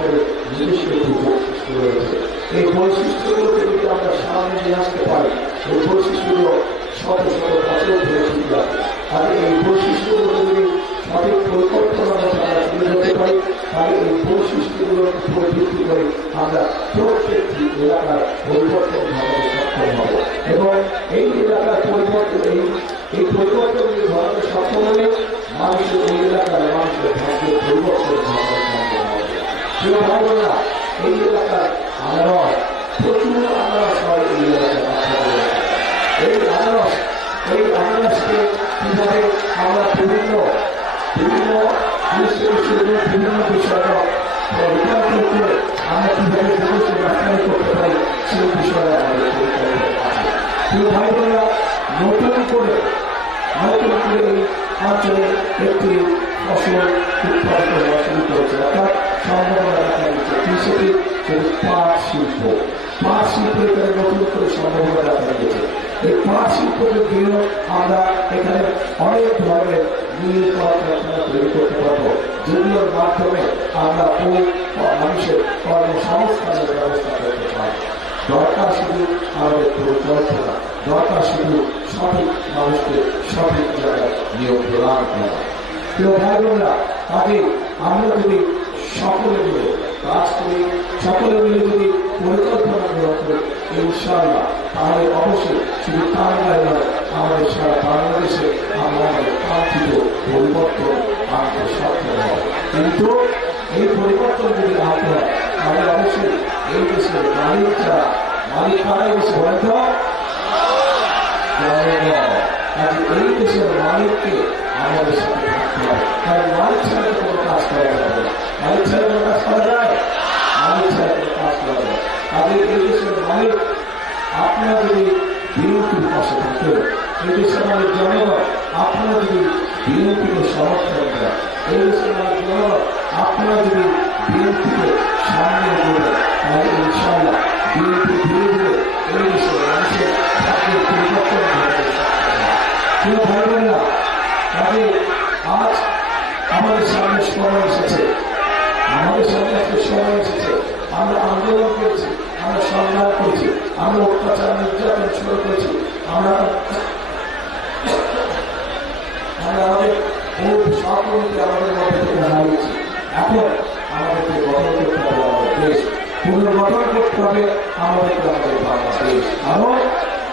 বছরের নিজস্ব একটি বৈশিষ্ট্য রয়েছে এই বৈশিষ্ট্যগুলোকে যদি আমরা সামনে নিয়ে আসতে পারি এই বৈশিষ্ট্যগুলো শত শত বছর ধরে ঠিক আছে আর এই বৈশিষ্ট্যগুলো যদি সঠিক পরিকল্পনা আমরা তুলে ধরতে পারি তাহলে এই বৈশিষ্ট্যগুলোর উপর ভিত্তি করে আমরা মানুষের মানুষের ভাগ্যের পরিবর্তন ঘটাতে সক্ষম হবে প্রিয় ভাই বোনেরা, এই এলাকার আনারস প্রচুর আনারস হয় এই এলাকার বাচ্চাদের এলাকায়। এই আনারস এই আনারসকে কীভাবে আমরা বিভিন্ন বিভিন্ন বিভিন্ন বিষয় আমরা কীভাবে দেশের রপ্তানি করতে পারি সেই বিষয়ে আমাদের প্রিয় ভাই বোনেরা নতুন করে নতুন করে এই অঞ্চলে একটি ফসল উৎপাদন করা শুরু করেছে সম্ভাবনা দেখা দিচ্ছে কৃষিতে পাট শিল্প পাট শিল্প এখানে নতুন করে সম্ভাবনা দেখা দিয়েছে এই পাট শিল্পকে দিয়েও আমরা এখানে অনেক ধরনের নীল কলকারখানা তৈরি করতে পারব যেগুলোর মাধ্যমে আমরা বহু মানুষের কর্মসংস্থানের ব্যবস্থা করতে পারব দরকার শুধু আমাদের পরিকল্পনা দরকার শুধু সঠিক মানুষকে সঠিক জায়গায় নিয়োগ প্রদান করা প্রিয় ভাই বোনরা আগে আমরা যদি সকলে মিলে, কাজ করি সকলে মিলে যদি পরিকল্পনা গ্রহণ করি, ইনশাআল্লাহ, তাহলে অবশ্যই শুধু টাঙ্গাই নয়, আমাদের সারা বাংলাদেশে আমরা আমাদের কাঙ্ক্ষিত পরিবর্তন আনতে সক্ষম হব। কিন্তু এই পরিবর্তন যদি আনতে হয়, তাহলে অবশ্যই এই দেশের মালিক যারা, মালিক কারাই বেশি বলেন তো আজ এই দেশের মালিককে আমাদের সাথে থাকতে হবে কারণ মালিক ছাড়া কোনো কাজ করা যাবে। মালিক ছাড়া কোনো কাজ করা যায় মালিক ছাড়া কোনো কাজ করা যায় আগে এই দেশের মালিক আপনারা যদি বিএনপির পাশে থাকেন এই দেশের সমর্থন দেন এই দেশের মালিক যদি বিএনপিকে সামনে এগিয়ে তাহলে ইনশাআল্লাহ বিএনপি ধীরে ধীরে এই দেশের মানুষের প্রিয় ভাই বোনেরা কাজে আজ আমাদের সামনে সময় এসেছে আমাদের সামনে একটা সময় এসেছে আমরা আন্দোলন করেছি, আমরা সংগ্রাম করেছি, আমরা অত্যাচার, নির্যাতন শুরু করেছি। আমরা আমরা আমাদের মূল সকলকে আমাদের মধ্যে থেকে হারিয়েছি এখন আমাদেরকে গঠন করতে হবে আমাদের দেশ। পুনর্গঠন করতে হবে আমাদেরকে আমাদের বাংলাদেশ। কারণ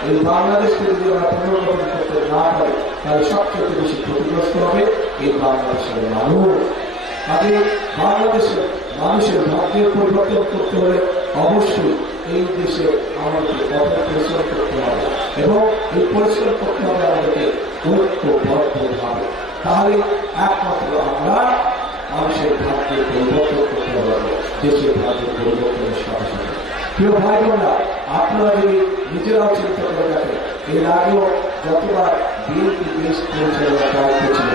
এই বাংলাদেশকে যদি আমরা পুনর্গঠন করতে না পারি, তাহলে সবচেয়ে বেশি ক্ষতিগ্রস্ত হবে এই বাংলাদেশের মানুষ। কাজে বাংলাদেশের মানুষের ভাগ্যের পরিবর্তন করতে হলে অবশ্যই এই দেশে আমাদেরকে কঠোর পরিশ্রম করতে হবে এবং এই পরিশ্রম করতে হবে আমাদেরকে ঐক্যবদ্ধভাবে তাহলে একমাত্র আমরা মানুষের ভাগ্যের পরিবর্তন করতে পারব, দেশের ভাগ্যের পরিবর্তনের সাথে সাথে। প্রিয় ভাই আপনারা যদি নিজেরাও চিন্তা করে দেখেন এর আগেও যতবার বিএনপি দেশ পরিচালনার দায়িত্ব ছিল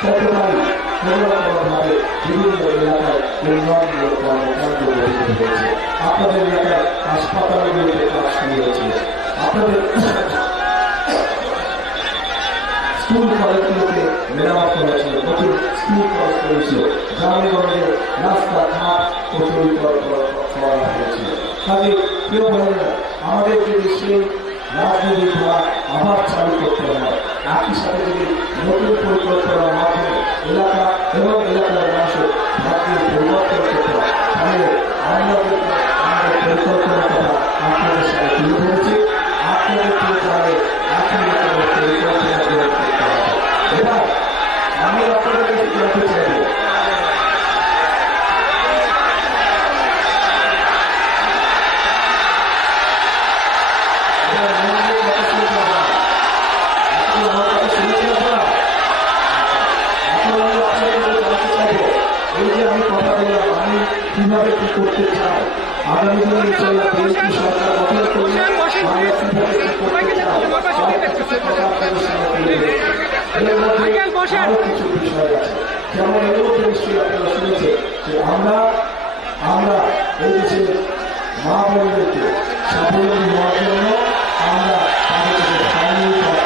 ততবারই কোনো না কোনোভাবে বিভিন্ন এলাকায় উন্নয়নমূলক কর্মকাণ্ড গঠিত হয়েছে আপনাদের এলাকায় হাসপাতালগুলোতে কাজ শুরু হয়েছে আপনাদের স্কুল কলেজগুলোকে মেরামত করা হয়েছিল নতুন স্কুল কলেজ করেছিল গ্রামে গঞ্জে রাস্তা তৈরি করা করা হয়েছিল কাজে প্রিয় ভাইরা আমাদের যদি সেই রাজনৈতিক ধারা আবার চালু করতে হয়, একই সাথে যদি নতুন পরিকল্পনার মাধ্যমে এলাকা এবং এলাকার মানুষের ভাগ্যে পরিবর্তন করতে হয়, তাহলে আমরা আমাদের পরিকল্পনার কথা আপনাদের সাথে তুলে ধরেছি। আপনাদের তাহলে এখন আমাদের পরিকল্পনা গ্রহণ করতে হবে এবার আমি আপনাদের কাছে জানতে চাইব এবার মন দিয়ে কথা শুনতে হবে না। আপনি আমার কথা শুনতে হবে না। এখন আমি আপনাদের কাছে জানতে চাইব, এই যে আমি কথা বললাম আমি কীভাবে কি করতে চাই আগামী দিনে ইনশাল্লাহ বিএনপি সরকার গঠন করলে আমরা কীভাবে কি করতে চাই তার কিছু কথা আপনাদের সামনে তুলে ধরেছি। এর আছে যেমন আমরা আমরা এই দেশের মা বোনদেরকে স্বাবলম্বী হওয়ার জন্য আমরা তাদেরকে চাই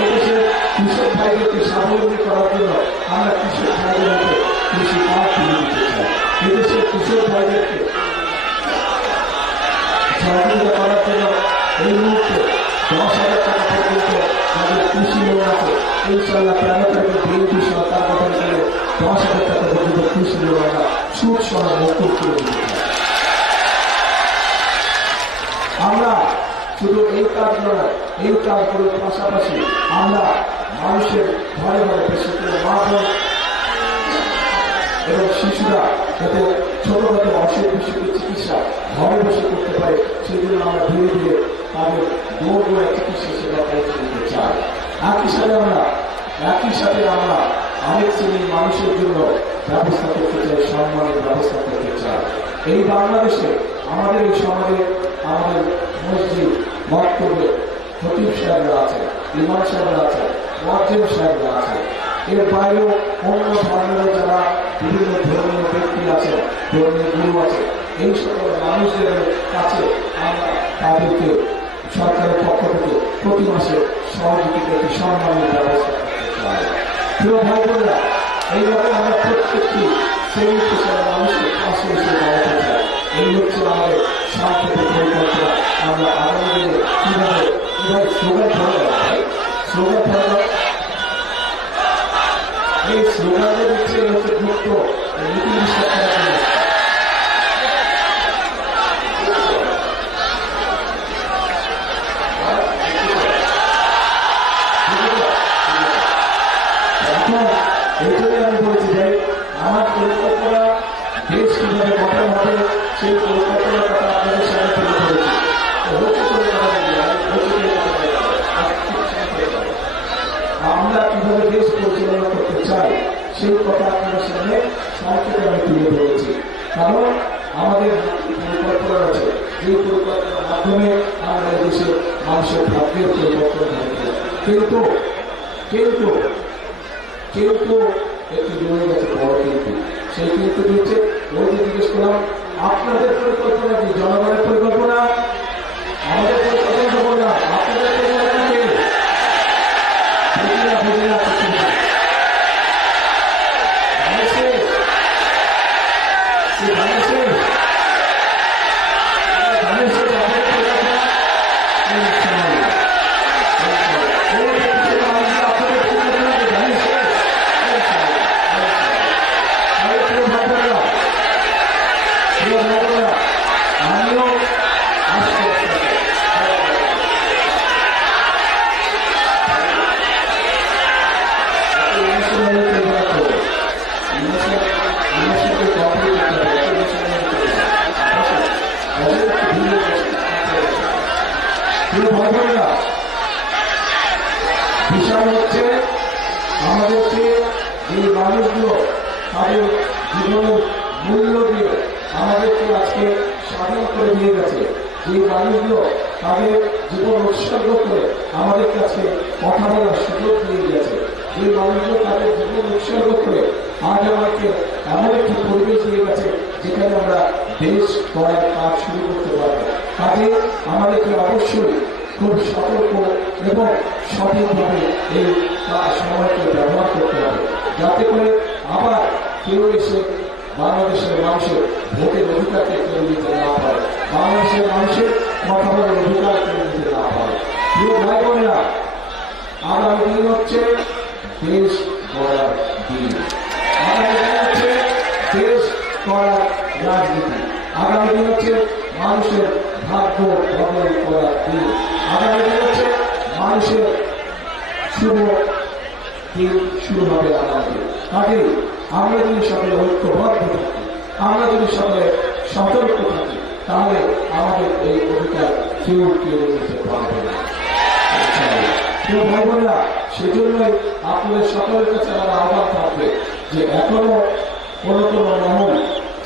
এদেশের কৃষক ভাইদেরকে স্বাবলম্বী করার জন্য আমরা কৃষক ভাইদেরকে কৃষি কাজ তুলে দিতে চাই। এদেশের কৃষক ভাইদেরকে আছে ইনশাল্লাহ তেরো তারিখে বিএনপি সরকার গঠন করে হাজার টাকা পর্যন্ত কৃষি লোন আমরা সুদ সহ মকুব করে। আমরা শুধু এই কাজ নয়, এই কাজগুলোর পাশাপাশি আমরা মানুষের ঘরে ঘরে বেশি করে মা বোন এবং শিশুরা যাতে ছোটখাটো অসুখ চিকিৎসা সেবা চাই একই সাথে আমরা, একই সাথে আমরা অনেক শ্রেণির মানুষের জন্য ব্যবস্থা করতে চাই, সম্মানের ব্যবস্থা করতে চাই। এই বাংলাদেশে আমাদের এই সমাজে আমাদের মসজিদ, বক্তব্যে, খতিব সাহেবরা আছে, ইমাম সাহেবরা আছে মজ্জেম সাহেবরা আছে। এর বাইরেও অন্য ধর্মের যারা বিভিন্ন ধর্মীয় ব্যক্তি আছে, ধর্মীয় গুরু আছে, এই সকল মানুষদের কাছে আমরা তাদেরকে সরকারের পক্ষ থেকে প্রতি মাসে সহযোগিতা একটি সম্মানের ব্যবস্থা প্রিয় ভাই বোনেরা এইভাবে আমরা প্রত্যেকটি শ্রেণি পেশার মানুষের পাশে এসে দাঁড়াতে চাই। এই হচ্ছে আমাদের সংক্ষেপে পরিকল্পনা। আমরা আগামী করার জন্য এখন এইটাই আমি বলছি যে আমার পরিকল্পনা দেশ কীভাবে গঠন হবে সেই পরিকল্পনার কথা আপনাদের সামনে তুলে ধরেছি তো হচ্ছে করে কথা বলি, আমি হচ্ছে করে কথা বলি। আমরা কীভাবে দেশ পরিচালনা করতে চাই সেই কথা আপনাদের সামনে সংক্ষেপে আমি তুলে ধরেছি কারণ আমাদের পরিকল্পনা আছে যে পরিকল্পনার মাধ্যমে আমাদের এই দেশে মানুষের ভাগ্যের পরিবর্তন ঘটবে কিন্তু কিন্তু কিন্তু একটি দূরে গেছে বড় কিন্তু সেই কিন্তু হচ্ছে ওই জিজ্ঞেস করলাম, আপনাদের পরিকল্পনা কি? জনগণের আমাদের পরিকল্পনা আপনাদের পরিকল্পনা কি বুঝি না বুঝি না কিছু না ভাঙছে সে ভাঙছে ভাঙছে আপনাদের পরিকল্পনা ইনশাআল্লাহ আমিও আস্তে আস্তে বিষয় হচ্ছে আমাদেরকে এই মানুষগুলো তাদের জীবনের মূল্য দিয়ে আমাদেরকে আজকে স্বাধীন করে দিয়ে গেছে যে মানুষগুলো তাদের জীবন উৎসর্গ করে আমাদের কাছে কথা বলার সুযোগ দিয়ে গেছে যে মানুষগুলো তাদের জীবন উৎসর্গ করে আজ আমাকে এমন একটি পরিবেশ দিয়ে গেছে যেখানে আমরা দেশ করার কাজ শুরু করতে পারব। কাজে আমাদেরকে অবশ্যই খুব সতর্ক এবং সঠিকভাবে এই সময়কে ব্যবহার করতে হবে। যাতে করে আবার কেউ এসে বাংলাদেশের মানুষের ভোটের অধিকারকে কেড়ে নিতে না পারে, বাংলাদেশের মানুষের কথা বলার অধিকার কেড়ে নিতে না পারে। প্রিয় ভাই বোনেরা, আগামী দিন হচ্ছে দেশ গড়ার দিন। দিন হচ্ছে রাজনীতি মানুষের ভাগ্য বদল করার হচ্ছে মানুষের শুভ দিন শুরু হবে আমাদের কাজে আমরা যদি সকলে ঐক্যবদ্ধ থাকি আমরা সতর্ক থাকি তাহলে আমাদের এই অধিকার কেউ কেউ নিতে পারবে না প্রিয় ভাই বোনেরা সেজন্যই আপনাদের সকলের কাছে আমার আহ্বান থাকবে। যে এখনও কোন কোন মহল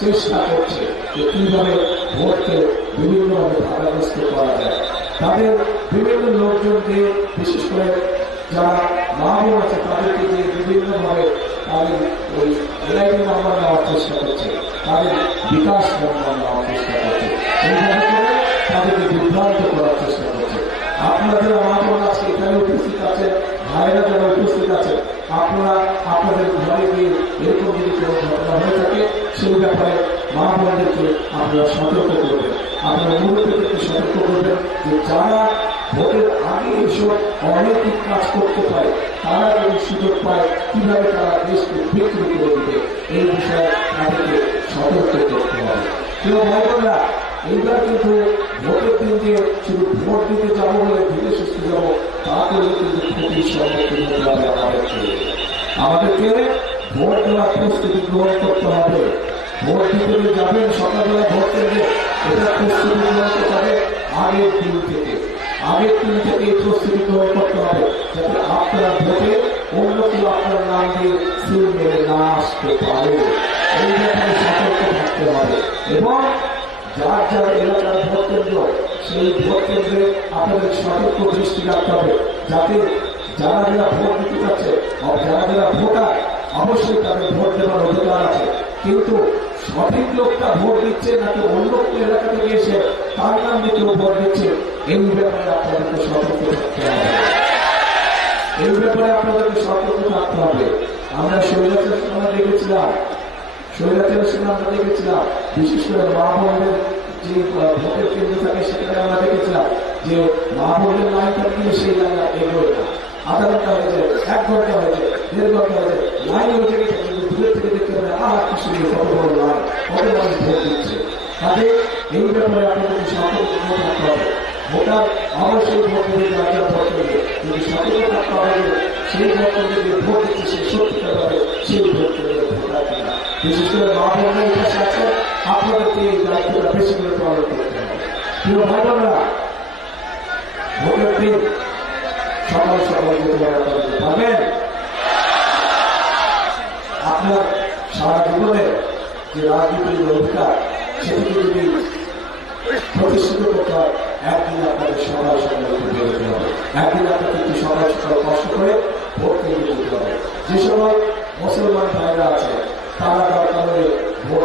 চেষ্টা করছে যে কীভাবে ভোটকে বিভিন্নভাবে ভাগাগ্রস্ত করা যায়। তাদের বিভিন্ন লোকজন দিয়ে বিশেষ করে যারা মা বোন আছে, তাদেরকে দিয়ে বিভিন্নভাবে তাদের ওই এনআইডি নাম্বার নেওয়ার চেষ্টা করছে, তাদের বিকাশ নাম্বার নেওয়ার চেষ্টা করছে। এইভাবে করে তাদেরকে বিভ্রান্ত করার চেষ্টা করছে। আপনাদের মা বোন আজকে এখানে উপস্থিত আছে ভাইরা যারা উপস্থিত আছে, আপনারা আপনাদের ঘরে গিয়ে এরকম যদি কোনো ঘটনা হয়ে থাকে, সেই ব্যাপারে মা বোনদেরকে আপনারা সতর্ক করবেন। আপনারা মুরব্বীদেরকে সতর্ক করবেন যে যারা ভোটের আগে এসব অনৈতিক কাজ করতে পারে, তারা যদি সুযোগ পায়, কীভাবে তারা দেশকে বিক্রি করে দিবে, এই বিষয়ে তাদেরকে সতর্ক করতে হবে। প্রিয় ভাই বোনরা এইবার কিন্তু ভোটের দিন যে শুধু ভোট দিতে যাব বলে ধীরে সুস্থ যাব তা কিন্তু ক্ষতির সম্মুখীন না আসতে পারে সতর্ক থাকতে হবে এবং যার যার এলাকার ভোট কেন্দ্র সেই ভোট কেন্দ্রে আপনাদের সতর্ক দৃষ্টি রাখতে হবে যাতে যারা যারা ভোট দিতে চাচ্ছে যারা যারা ভোটার অবশ্যই তাদের ভোট দেওয়ার অধিকার আছে কিন্তু সঠিক লোকটা ভোট দিচ্ছে নাকি অন্য কোনো এলাকা থেকে এসে তার নাম দিয়ে কেউ ভোট দিচ্ছে এই ব্যাপারে আপনাদেরকে সতর্ক থাকতে হবে এই ব্যাপারে আপনাদেরকে সতর্ক থাকতে হবে আমরা শৈলাচের দেখেছিলাম শৈলাচের সময় আমরা দেখেছিলাম, বিশেষ করে মা বোনদের যে ভোটের কেন্দ্র থাকে, সেখানে আমরা দেখেছিলাম যে মা বোনদের লাইন থাকলে সেই লাইন এগোয় না। আধা ঘণ্টা হয়েছে এক ঘণ্টা হয়েছে দেড় ঘণ্টা হয়েছে লাইন হয়েছে কিন্তু দূরে থেকে দেখতে হবে আহ, কি সুন্দর, কত বড় লাইন কত মানুষ ভোট দিচ্ছে। কাজে এই ব্যাপারে আপনাদেরকে সতর্ক অবশ্যই ভোট দিচ্ছে, সে সত্যিকার সেই ভোট করবে ভোটার কিনা। বিশেষ যে রাজনীতির অধিকার, সেটিকে যদি প্রতিষ্ঠিত হয়, একদিন আপনাদের সকাল সকাল বেরোতে হবে। একদিন আপনাকে একটু কষ্ট করে ভোট কেন্দ্রে হবে। যে সময় মুসলমান ভাইরা আছে তারা দরকার হলে ভোট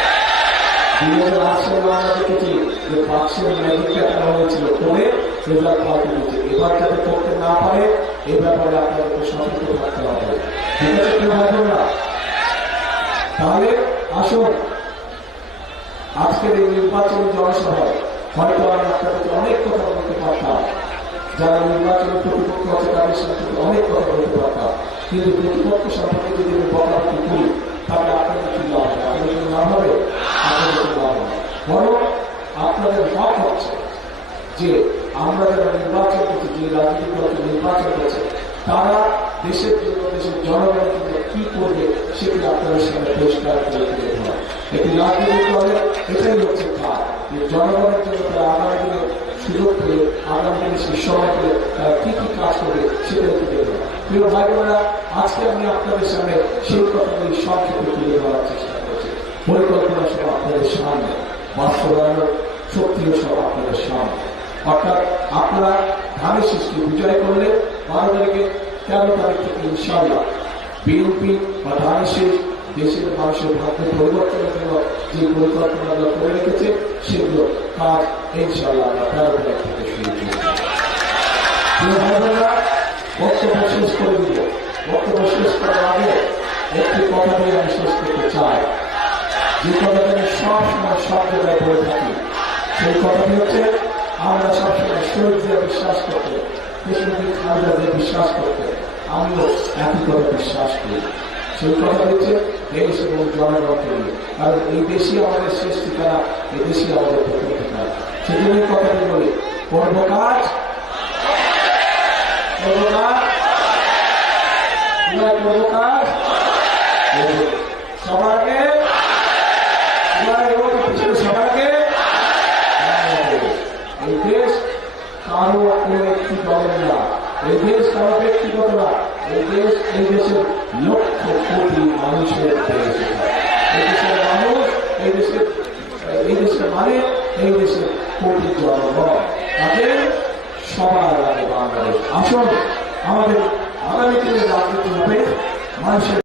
দুই হাজার আট এবার যাতে করতে না পারে এই ব্যাপারে আপনাদেরকে সতর্ক না তাহলে আসুন আজকের এই নির্বাচনী জনসভায় হয়তো অনেক কথা যারা নির্বাচনের প্রতিপক্ষ আছে তাদের সাথে অনেক কথা বলতে পারতাম কিন্তু প্রতিপক্ষ সম্পর্কে যদি আমি বকাবকি করি তাহলে আপনাদের কি লাভ হবে আপনাদের কি লাভ হবে আপনাদের কি লাভ হবে বরং আপনাদের হক হচ্ছে যে আমরা যারা নির্বাচন করছি, যে রাজনৈতিক দলকে নির্বাচন করছে, তারা দেশের জন্য, দেশের জনগণের জন্য কি করবে সেটি আপনাদের সামনে পরিষ্কার করে তুলে ধরা। একটি রাজনৈতিক দলের এটাই হচ্ছে কাজ, যে জনগণের জন্য তারা আগামী দিনে সুযোগ পেলে, আগামী দিনে সেই সময় পেলে তারা কি কি কাজ করবে সেটাই তুলে ধরা। প্রিয় ভাই বোনেরা আজকে আমি আপনাদের সামনে সেই কথাগুলি সংক্ষেপে তুলে ধরার চেষ্টা করছি। পরিকল্পনা সব আপনাদের সামনে। বাস্তবায়নের শক্তিও সব আপনাদের সামনে। অর্থাৎ আপনারা ধানের সৃষ্টি করলে বারো তেরো থেকে ইনশাল্লাহ বিএনপি বা ধানের শীষ দেশের মানুষের ভাগ্য পরিবর্তনের জন্য যে করে রেখেছে, সেগুলো কাজ ইনশাল্লাহ আমরা দিব। বক্তব্য শেষ করার আগে একটি আমি শেষ করতে চাই। সেই হচ্ছে, আমরা বিশ্বাস করতে বিশ্বাস করতে বিশ্বাস করি। সেই কথা হচ্ছে, এই আমাদের এই কাজ? কাজ? সবার আগে এবার এবং পিছনে সবার আগে এই দেশ কারও কোনো একটি দলের না এই দেশ কারও ব্যক্তিগত না এই দেশ এই দেশের লক্ষ মানুষের দেশের মানুষ এই দেশের মানে এই দেশের কোটি জনগণ তাদের সবার আগে বাংলাদেশ আসুন আমাদের আগামী দিনে রাজনীতি হবে মানুষের